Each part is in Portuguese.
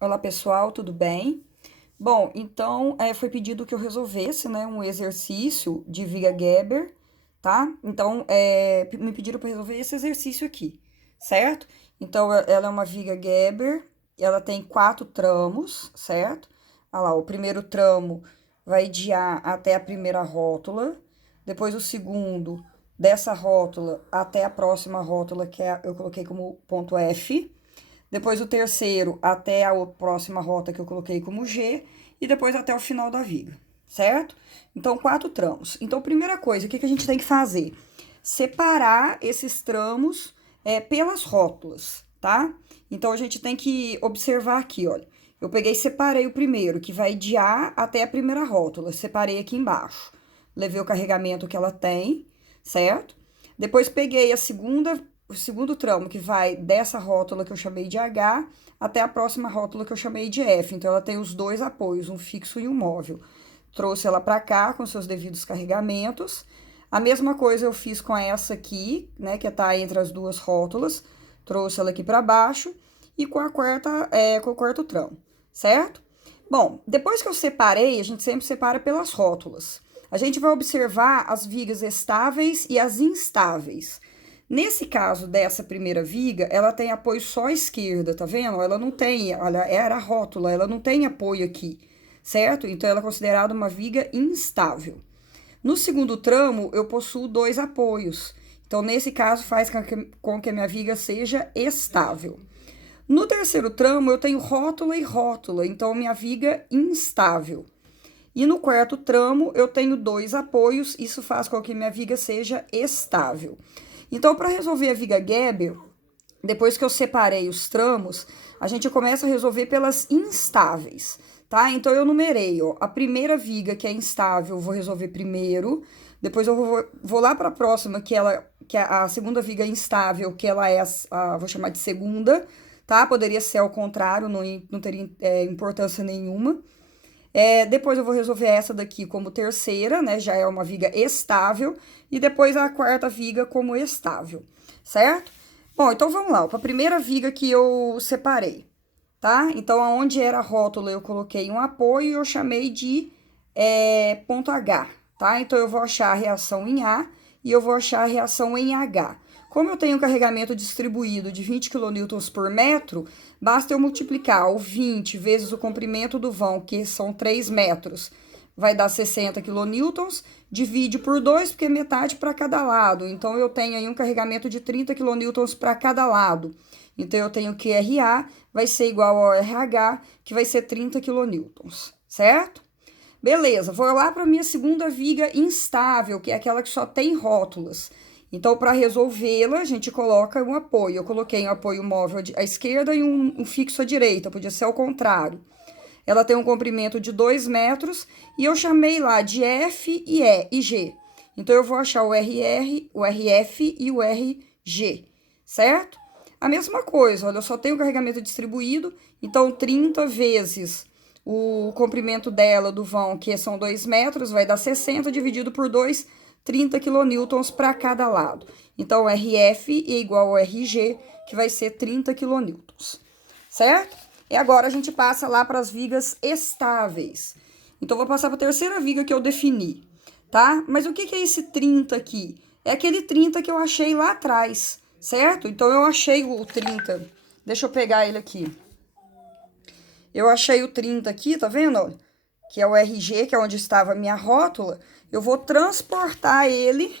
Olá pessoal, tudo bem? Bom, então foi pedido que eu resolvesse, né, um exercício de viga Geber, tá? Então me pediram para resolver esse exercício aqui, certo? Então ela é uma viga Geber, ela tem 4 tramos, certo? Olha lá, o primeiro tramo vai de A até a primeira rótula, depois o segundo dessa rótula até a próxima rótula, eu coloquei como ponto F. Depois o terceiro até a próxima rota que eu coloquei como G. E depois até o final da viga, certo? Então, 4 tramos. Então, primeira coisa, o que a gente tem que fazer? Separar esses tramos pelas rótulas, tá? Então, a gente tem que observar aqui, olha. Eu peguei e separei o primeiro, que vai de A até a primeira rótula. Separei aqui embaixo. Levei o carregamento que ela tem, certo? Depois peguei o segundo tramo, que vai dessa rótula que eu chamei de H até a próxima rótula que eu chamei de F. Então, ela tem os dois apoios, um fixo e um móvel. Trouxe ela para cá com seus devidos carregamentos. A mesma coisa eu fiz com essa aqui, né, que tá entre as duas rótulas. Trouxe ela aqui para baixo e com com o quarto tramo, certo? Bom, depois que eu separei, a gente sempre separa pelas rótulas. A gente vai observar as vigas estáveis e as instáveis. Nesse caso dessa primeira viga, ela tem apoio só à esquerda, tá vendo? Ela não tem, olha, era a rótula, ela não tem apoio aqui, certo? Então, ela é considerada uma viga instável. No segundo tramo, eu possuo 2 apoios. Então, nesse caso, faz com que a minha viga seja estável. No terceiro tramo, eu tenho rótula e rótula, então minha viga instável. E no quarto tramo, eu tenho 2 apoios, isso faz com que minha viga seja estável. Então, para resolver a viga Geber, depois que eu separei os tramos, a gente começa a resolver pelas instáveis, tá? Então, eu numerei, ó, a primeira viga, que é instável, eu vou resolver primeiro. Depois eu vou lá para a próxima, que é a segunda viga instável, que ela é vou chamar de segunda, tá? Poderia ser ao contrário, não teria importância nenhuma. Depois eu vou resolver essa daqui como terceira, né? Já é uma viga estável. E depois a quarta viga como estável, certo? Bom, então vamos lá. Para a primeira viga que eu separei, tá? Então, aonde era a rótula, eu coloquei um apoio e eu chamei de ponto H, tá? Então, eu vou achar a reação em A e eu vou achar a reação em H. Como eu tenho um carregamento distribuído de 20 kN por metro, basta eu multiplicar o 20 vezes o comprimento do vão, que são 3 metros, vai dar 60 kN, divide por 2, porque é metade para cada lado. Então, eu tenho aí um carregamento de 30 kN para cada lado. Então, eu tenho que RA vai ser igual ao RH, que vai ser 30 kN, certo? Beleza, vou lá para minha segunda viga instável, que é aquela que só tem rótulas. Então, para resolvê-la, a gente coloca um apoio. Eu coloquei um apoio móvel à esquerda e um fixo à direita, podia ser ao contrário. Ela tem um comprimento de 2 metros e eu chamei lá de F e E e G. Então, eu vou achar o RR, o RF e o RG, certo? A mesma coisa, olha, eu só tenho carregamento distribuído, então 30 vezes o comprimento dela do vão, que são 2 metros, vai dar 60 dividido por 2, 30 kN para cada lado. Então, RF é igual ao RG, que vai ser 30 kN, certo? E agora a gente passa lá para as vigas estáveis. Então, vou passar para a terceira viga que eu defini, tá? Mas o que é esse 30 aqui? É aquele 30 que eu achei lá atrás, certo? Então, eu achei o 30. Deixa eu pegar ele aqui. Eu achei o 30 aqui, tá vendo? Que é o RG, que é onde estava a minha rótula. Eu vou transportar ele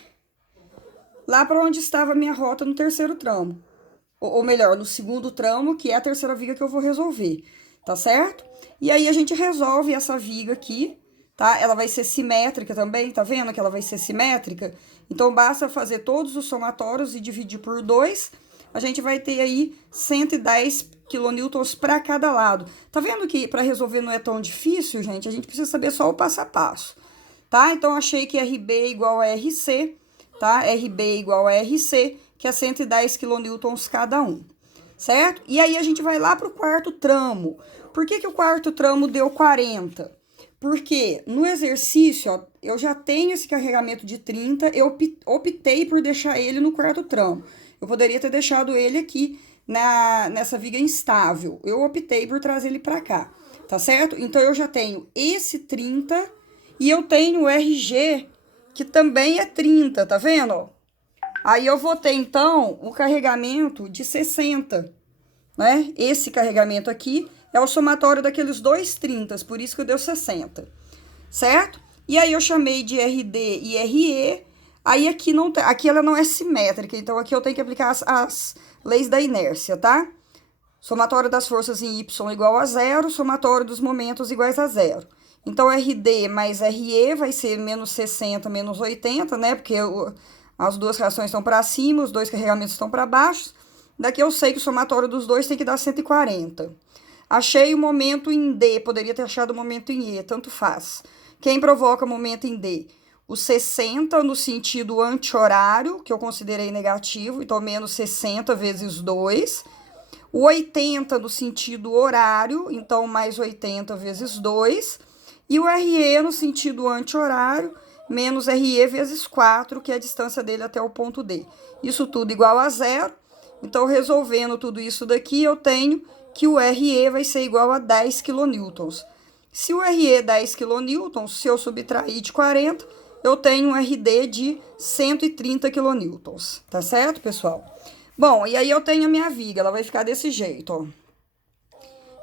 lá para onde estava a minha rota no terceiro tramo. Ou melhor, no segundo tramo, que é a terceira viga que eu vou resolver, tá certo? E aí a gente resolve essa viga aqui, tá? Ela vai ser simétrica também, tá vendo que ela vai ser simétrica? Então, basta fazer todos os somatórios e dividir por 2, a gente vai ter aí 110 quilonewtons para cada lado. Tá vendo que para resolver não é tão difícil, gente? A gente precisa saber só o passo a passo, tá? Então, achei que RB é igual a RC, tá? RB é igual a RC, que é 110 quilonewtons cada um, certo? E aí, a gente vai lá para o quarto tramo. Por que o quarto tramo deu 40? Porque no exercício, ó, eu já tenho esse carregamento de 30, eu optei por deixar ele no quarto tramo. Eu poderia ter deixado ele aqui nessa viga instável. Eu optei por trazer ele para cá, tá certo? Então, eu já tenho esse 30 e eu tenho o RG, que também é 30, tá vendo? Aí, eu vou ter, então, o carregamento de 60, né? Esse carregamento aqui é o somatório daqueles dois 30, por isso que deu 60, certo? E aí, eu chamei de RD e RE. Aí, aqui ela não é simétrica, então aqui eu tenho que aplicar as leis da inércia, tá? Somatório das forças em Y igual a 0, somatório dos momentos iguais a 0. Então, RD mais RE vai ser menos 60 menos 80, né? Porque as duas reações estão para cima, os dois carregamentos estão para baixo. Daqui eu sei que o somatório dos dois tem que dar 140. Achei o momento em D, poderia ter achado o momento em E, tanto faz. Quem provoca momento em D? O 60 no sentido anti-horário, que eu considerei negativo, então menos 60 vezes 2. O 80 no sentido horário, então mais 80 vezes 2. E o RE no sentido anti-horário, menos RE vezes 4, que é a distância dele até o ponto D. Isso tudo igual a 0. Então, resolvendo tudo isso daqui, eu tenho que o RE vai ser igual a 10 kN. Se o RE é 10 kN, se eu subtrair de 40, eu tenho um RD de 130 kN, tá certo, pessoal? Bom, e aí eu tenho a minha viga, ela vai ficar desse jeito, ó.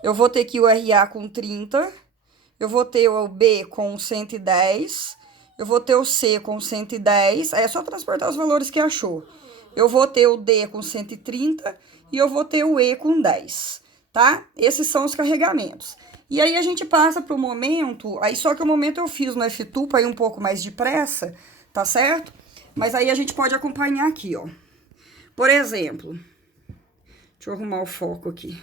Eu vou ter aqui o RA com 30, eu vou ter o B com 110, eu vou ter o C com 110, aí é só transportar os valores que achou. Eu vou ter o D com 130 e eu vou ter o E com 10, tá? Esses são os carregamentos. E aí, a gente passa para o momento, aí só que o momento eu fiz no F2 para ir um pouco mais depressa, tá certo? Mas aí a gente pode acompanhar aqui, ó. Por exemplo, deixa eu arrumar o foco aqui.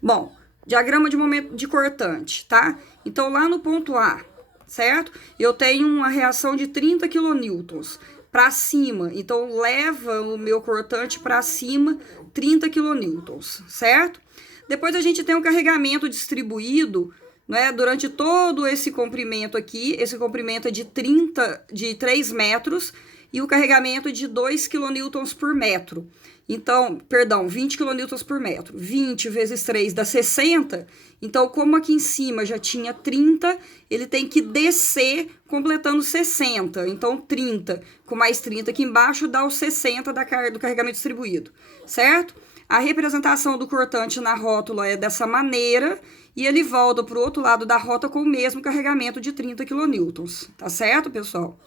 Bom, diagrama de momento de cortante, tá? Então, lá no ponto A, certo? Eu tenho uma reação de 30 kN para cima, então leva o meu cortante para cima 30 kN, certo? Depois a gente tem um carregamento distribuído, né, durante todo esse comprimento aqui. Esse comprimento é de 3 metros e o carregamento de 2 kN por metro. Então, perdão, 20 kN por metro. 20 vezes 3 dá 60. Então, como aqui em cima já tinha 30, ele tem que descer completando 60. Então, 30 com mais 30 aqui embaixo dá os 60 do carregamento distribuído, certo? A representação do cortante na rótula é dessa maneira e ele volta para o outro lado da rota com o mesmo carregamento de 30 kN, tá certo, pessoal?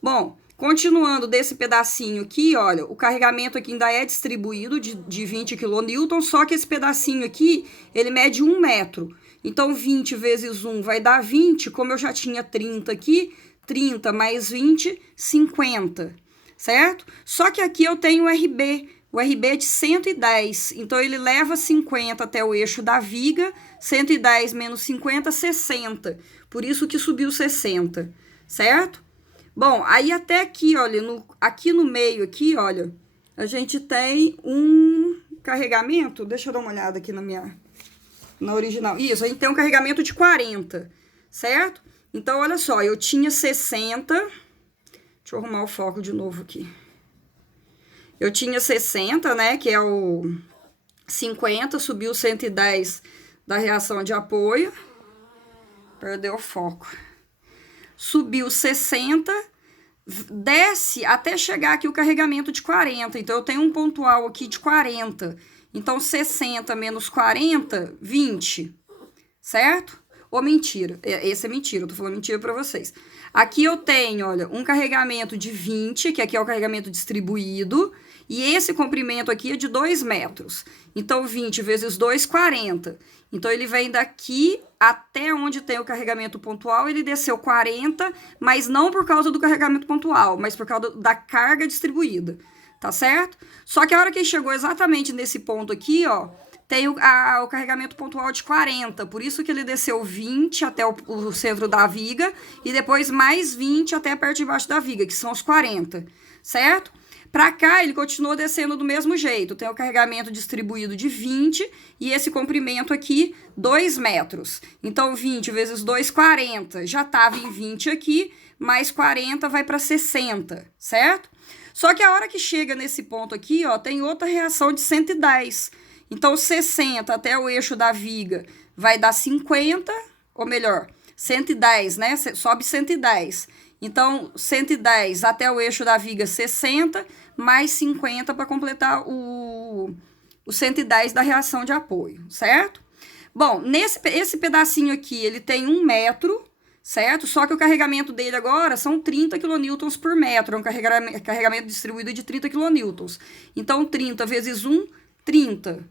Bom, continuando desse pedacinho aqui, olha, o carregamento aqui ainda é distribuído de 20 kN, só que esse pedacinho aqui, ele mede 1 metro. Então, 20 vezes 1 vai dar 20, como eu já tinha 30 aqui, 30 mais 20, 50, certo? Só que aqui eu tenho o RB. O RB é de 110, então ele leva 50 até o eixo da viga, 110 menos 50, 60. Por isso que subiu 60, certo? Bom, aí até aqui, olha, aqui no meio, aqui, olha, a gente tem um carregamento, deixa eu dar uma olhada aqui na original. Isso, a gente tem um carregamento de 40, certo? Então, olha só, eu tinha 60, deixa eu arrumar o foco de novo aqui. Eu tinha 60, né, que é o 50, subiu 110 da reação de apoio. Perdeu o foco. Subiu 60, desce até chegar aqui o carregamento de 40. Então, eu tenho um pontual aqui de 40. Então, 60 menos 40, 20, certo? Ou mentira, esse é mentira, eu tô falando mentira pra vocês. Aqui eu tenho, olha, um carregamento de 20, que aqui é o carregamento distribuído, e esse comprimento aqui é de 2 metros. Então, 20 vezes 2, 40. Então, ele vem daqui até onde tem o carregamento pontual, ele desceu 40, mas não por causa do carregamento pontual, mas por causa da carga distribuída, tá certo? Só que a hora que ele chegou exatamente nesse ponto aqui, ó, tem o carregamento pontual de 40, por isso que ele desceu 20 até o centro da viga, e depois mais 20 até a parte de baixo da viga, que são os 40, certo? Para cá, ele continuou descendo do mesmo jeito, tem o carregamento distribuído de 20, e esse comprimento aqui, 2 metros. Então, 20 vezes 2, 40, já estava em 20 aqui, mais 40 vai para 60, certo? Só que a hora que chega nesse ponto aqui, ó, tem outra reação de 110. Então, 60 até o eixo da viga vai dar 50, ou melhor, 110, né? Sobe 110. Então, 110 até o eixo da viga, 60, mais 50 para completar o 110 da reação de apoio, certo? Bom, esse pedacinho aqui, ele tem 1 metro, certo? Só que o carregamento dele agora são 30 kN por metro, é um carregamento distribuído de 30 kN. Então, 30 vezes 1, 30.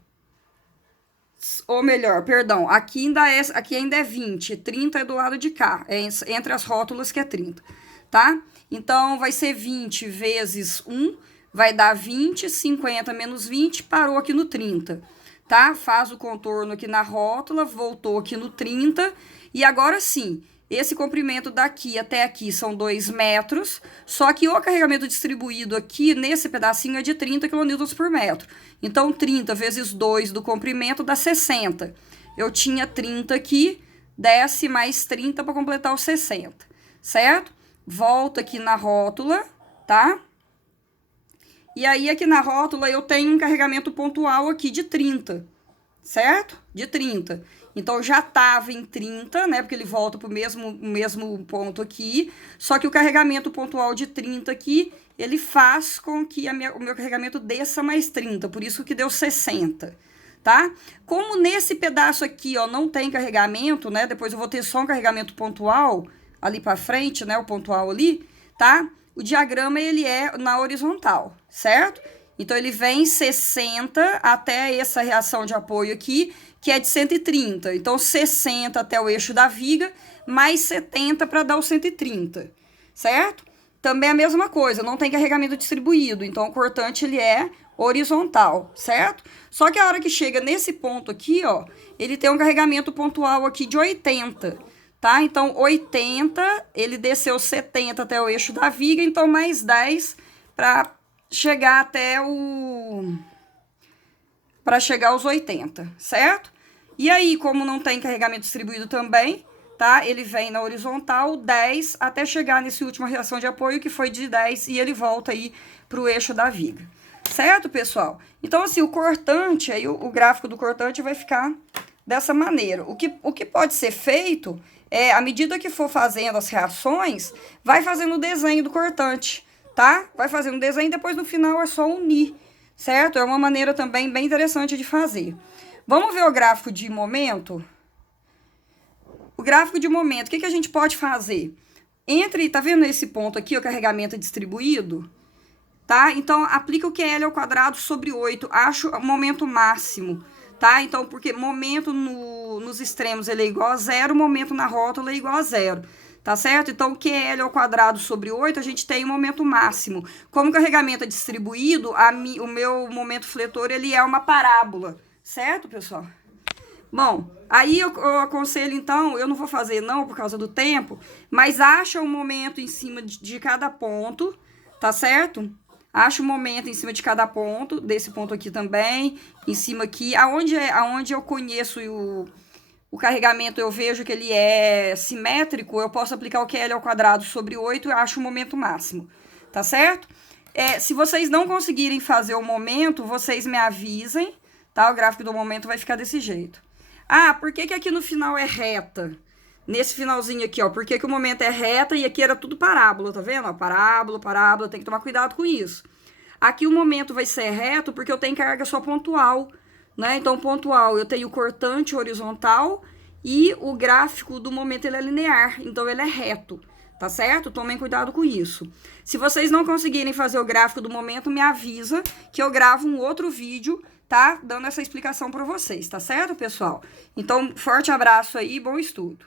Ou melhor, perdão, aqui ainda é 20, 30 é do lado de cá, é entre as rótulas que é 30, tá? Então, vai ser 20 vezes 1, vai dar 20, 50 menos 20, parou aqui no 30, tá? Faz o contorno aqui na rótula, voltou aqui no 30, e agora sim, esse comprimento daqui até aqui são 2 metros, só que o carregamento distribuído aqui nesse pedacinho é de 30 kN por metro. Então, 30 vezes 2 do comprimento dá 60. Eu tinha 30 aqui, desce mais 30 para completar os 60, certo? Volta aqui na rótula, tá? E aí, aqui na rótula, eu tenho um carregamento pontual aqui de 30, certo? De 30. Então, já estava em 30, né? Porque ele volta para o mesmo ponto aqui. Só que o carregamento pontual de 30 aqui, ele faz com que o meu carregamento desça mais 30. Por isso que deu 60, tá? Como nesse pedaço aqui, ó, não tem carregamento, né? Depois eu vou ter só um carregamento pontual ali para frente, né? O pontual ali, tá? O diagrama, ele é na horizontal, certo? Então, ele vem 60 até essa reação de apoio aqui, que é de 130. Então, 60 até o eixo da viga, mais 70 para dar o 130, certo? Também a mesma coisa, não tem carregamento distribuído. Então, o cortante, ele é horizontal, certo? Só que a hora que chega nesse ponto aqui, ó, ele tem um carregamento pontual aqui de 80, tá? Então, 80, ele desceu 70 até o eixo da viga, então mais 10 para chegar até para chegar aos 80, certo? E aí, como não tem carregamento distribuído também, tá? Ele vem na horizontal 10 até chegar nesse última reação de apoio, que foi de 10, e ele volta aí pro eixo da viga. Certo, pessoal? Então, assim, o cortante, aí o gráfico do cortante vai ficar dessa maneira. O que pode ser feito é, à medida que for fazendo as reações, vai fazendo o desenho do cortante, tá? Vai fazendo o desenho e depois no final é só unir, certo? É uma maneira também bem interessante de fazer. Vamos ver o gráfico de momento? O gráfico de momento, o que a gente pode fazer? Tá vendo esse ponto aqui, o carregamento distribuído? Tá? Então, aplica o QL ao quadrado sobre 8, acho o momento máximo, tá? Então, porque momento nos extremos ele é igual a 0, momento na rótula é igual a 0. Tá certo? Então, QL ao quadrado sobre 8, a gente tem o momento máximo. Como o carregamento é distribuído, o meu momento fletor, ele é uma parábola. Certo, pessoal? Bom, aí eu aconselho, então, eu não vou fazer não, por causa do tempo, mas acha um momento em cima de cada ponto, tá certo? Acha um momento em cima de cada ponto, desse ponto aqui também, em cima aqui, aonde eu conheço o carregamento, eu vejo que ele é simétrico, eu posso aplicar o QL ao quadrado sobre 8 e acho o momento máximo, tá certo? Se vocês não conseguirem fazer o momento, vocês me avisem, tá? O gráfico do momento vai ficar desse jeito. Ah, por que aqui no final é reta? Nesse finalzinho aqui, ó, por que o momento é reta e aqui era tudo parábola, tá vendo? Ó, parábola, tem que tomar cuidado com isso. Aqui o momento vai ser reto porque eu tenho carga só pontual, né? Então, pontual, eu tenho cortante horizontal e o gráfico do momento ele é linear, então ele é reto, tá certo? Tomem cuidado com isso. Se vocês não conseguirem fazer o gráfico do momento, me avisa que eu gravo um outro vídeo, tá? Dando essa explicação para vocês, tá certo, pessoal? Então, forte abraço aí, bom estudo.